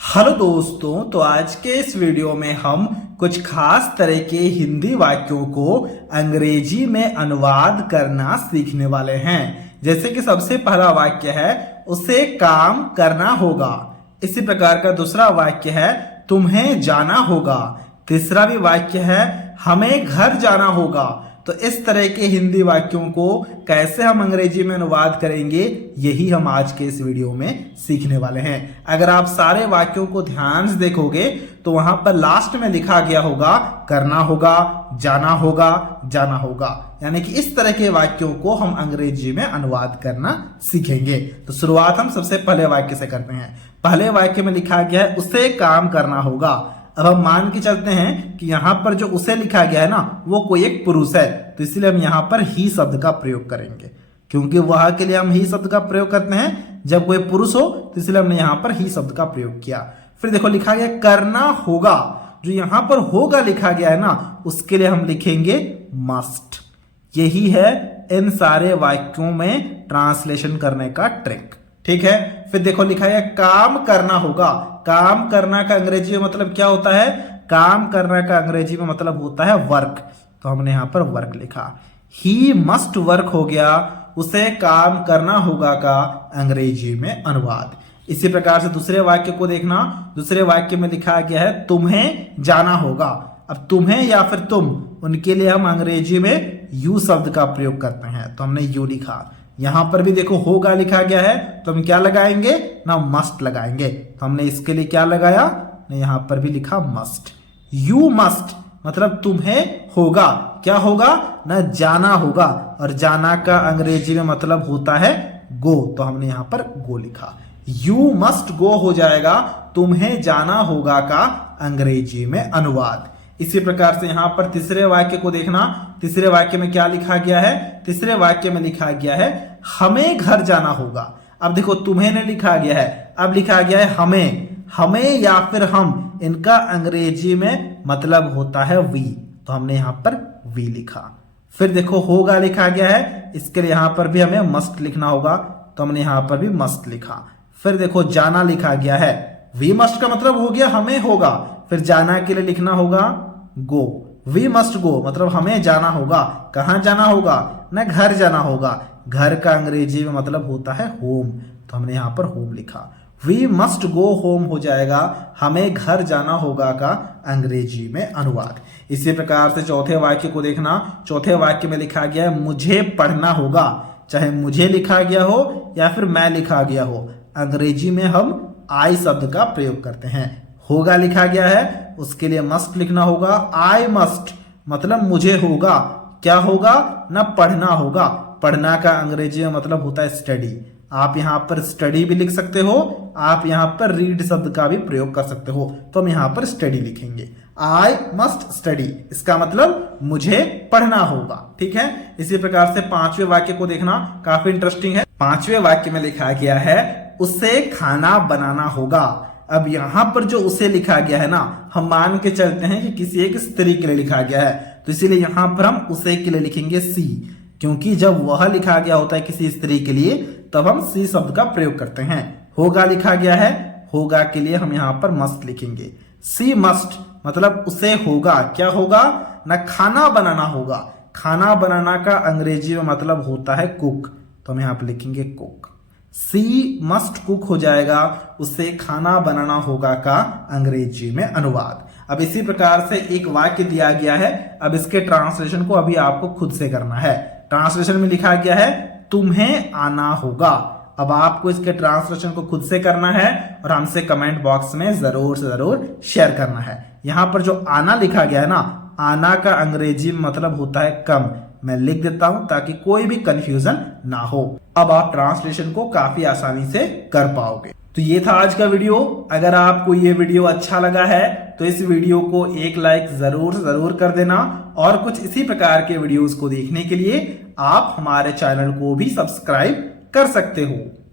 Hello दोस्तों, तो आज के इस वीडियो में हम कुछ खास तरह के हिंदी वाक्यों को अंग्रेजी में अनुवाद करना सीखने वाले हैं। जैसे कि सबसे पहला वाक्य है उसे काम करना होगा। इसी प्रकार का दूसरा वाक्य है तुम्हें जाना होगा। तीसरा भी वाक्य है हमें घर जाना होगा। तो इस तरह के हिंदी वाक्यों को कैसे हम अंग्रेजी में अनुवाद करेंगे, यही हम आज के इस वीडियो में सीखने वाले हैं। अगर आप सारे वाक्यों को ध्यान से देखोगे तो वहां पर लास्ट में लिखा गया होगा करना होगा, जाना होगा, जाना होगा। यानी कि इस तरह के वाक्यों को हम अंग्रेजी में अनुवाद करना सीखेंगे। तो शुरुआत हम सबसे पहले वाक्य से करते हैं। पहले वाक्य में लिखा गया है उसे काम करना होगा। अब हम मान के चलते हैं कि यहां पर जो उसे लिखा गया है ना, वो कोई एक पुरुष है, तो इसलिए हम यहां पर ही शब्द का प्रयोग करेंगे, क्योंकि वह के लिए हम ही शब्द का प्रयोग करते हैं जब कोई पुरुष हो, तो इसलिए हमने यहां पर ही शब्द का प्रयोग किया। फिर देखो लिखा गया करना होगा। जो यहां पर होगा लिखा गया है ना, उसके लिए हम लिखेंगे मस्ट। यही है इन सारे वाक्यों में ट्रांसलेशन करने का ट्रिक। ठीक है। फिर देखो लिखा है काम करना होगा। काम करना का अंग्रेजी में मतलब क्या होता है? काम करना का अंग्रेजी में मतलब होता है वर्क। तो हमने यहां पर वर्क लिखा। ही मस्ट वर्क हो गया उसे काम करना होगा का अंग्रेजी में अनुवाद। इसी प्रकार से दूसरे वाक्य को देखना। दूसरे वाक्य में लिखा गया है तुम्हें जाना होगा। अब तुम्हें या फिर तुम, उनके लिए हम अंग्रेजी में यू शब्द का प्रयोग करते हैं, तो हमने यू लिखा। यहां पर भी देखो होगा लिखा गया है, तो हम क्या लगाएंगे ना, मस्ट लगाएंगे। तो हमने इसके लिए क्या लगाया ना, यहां पर भी लिखा मस्ट। यू मस्ट मतलब तुम्हें होगा, क्या होगा ना, जाना होगा। और जाना का अंग्रेजी में मतलब होता है गो, तो हमने यहां पर गो लिखा। यू मस्ट गो हो जाएगा तुम्हें जाना होगा का अंग्रेजी में अनुवाद। इसी प्रकार से यहां पर तीसरे वाक्य को देखना। तीसरे वाक्य में क्या लिखा गया है? तीसरे वाक्य में लिखा गया है हमें घर जाना होगा। अब देखो तुम्हें नहीं लिखा गया है, अब लिखा गया है हमें। हमें या फिर हम, इनका अंग्रेजी में मतलब होता है वी, तो हमने यहां पर वी लिखा। फिर देखो होगा लिखा गया है, इसके लिए यहां पर भी हमें मस्ट लिखना होगा, तो हमने यहां पर भी मस्ट लिखा। फिर देखो जाना लिखा गया है। वी मस्ट का मतलब हो गया हमें होगा, फिर जाना के लिए लिखना होगा गो। वी मस्ट गो मतलब हमें जाना होगा। कहां जाना होगा ना, घर जाना होगा। घर का अंग्रेजी में मतलब होता है होम, तो हमने यहां पर होम लिखा। वी मस्ट गो होम हो जाएगा हमें घर जाना होगा का अंग्रेजी में अनुवाद। इसी प्रकार से चौथे वाक्य को देखना। चौथे वाक्य में लिखा गया है मुझे पढ़ना होगा। चाहे मुझे लिखा गया हो या फिर मैं लिखा गया हो, अंग्रेजी में हम आई शब्द का प्रयोग करते हैं। होगा लिखा गया है, उसके लिए मस्ट लिखना होगा। आई मस्ट मतलब मुझे होगा, क्या होगा ना, पढ़ना होगा। पढ़ना का अंग्रेजी में मतलब होता है स्टडी। आप यहां पर स्टडी भी लिख सकते हो, आप यहां पर रीड शब्द का भी प्रयोग कर सकते हो, तो हम यहां पर स्टडी लिखेंगे। आई मस्ट स्टडी, इसका मतलब मुझे पढ़ना होगा। ठीक है। इसी प्रकार से पांचवें वाक्य को देखना, काफी इंटरेस्टिंग है। पांचवें वाक्य में लिखा गया है उसे खाना बनाना होगा। अब यहां पर जो उसे लिखा गया है ना, हम मान के चलते हैं कि किसी एक स्त्री के लिए लिखा गया है, तो इसीलिए यहां पर हम उसे के लिए लिखेंगे सी, क्योंकि जब वह लिखा गया होता है किसी स्त्री के लिए, तब हम सी शब्द का प्रयोग करते हैं। होगा लिखा गया है, होगा के लिए हम यहां पर मस्ट लिखेंगे। सी मस्ट मतलब उसे होगा, क्या होगा ना, खाना बनाना होगा। खाना बनाना का अंग्रेजी में मतलब होता है कुक, तो हम यहां पर लिखेंगे कुक। सी मस्ट कुक हो जाएगा उसे खाना बनाना होगा का अंग्रेजी में अनुवाद। अब इसी प्रकार से एक वाक्य दिया गया है, अब इसके ट्रांसलेशन को अभी आपको खुद से करना है। ट्रांसलेशन में लिखा गया है तुम्हें आना होगा। अब आपको इसके ट्रांसलेशन को खुद से करना है और हमसे कमेंट बॉक्स में जरूर से जरूर शेयर करना है। यहां पर जो आना लिखा गया है ना, आना का अंग्रेजी में मतलब होता है कम। मैं लिख देता हूं ताकि कोई भी कंफ्यूजन ना हो। अब आप ट्रांसलेशन को काफी आसानी से कर पाओगे। तो ये था आज का वीडियो। अगर आपको ये वीडियो अच्छा लगा है तो इस वीडियो को एक लाइक जरूर कर देना, और कुछ इसी प्रकार के वीडियोस को देखने के लिए आप हमारे चैनल को भी सब्सक्राइब कर सकते हो।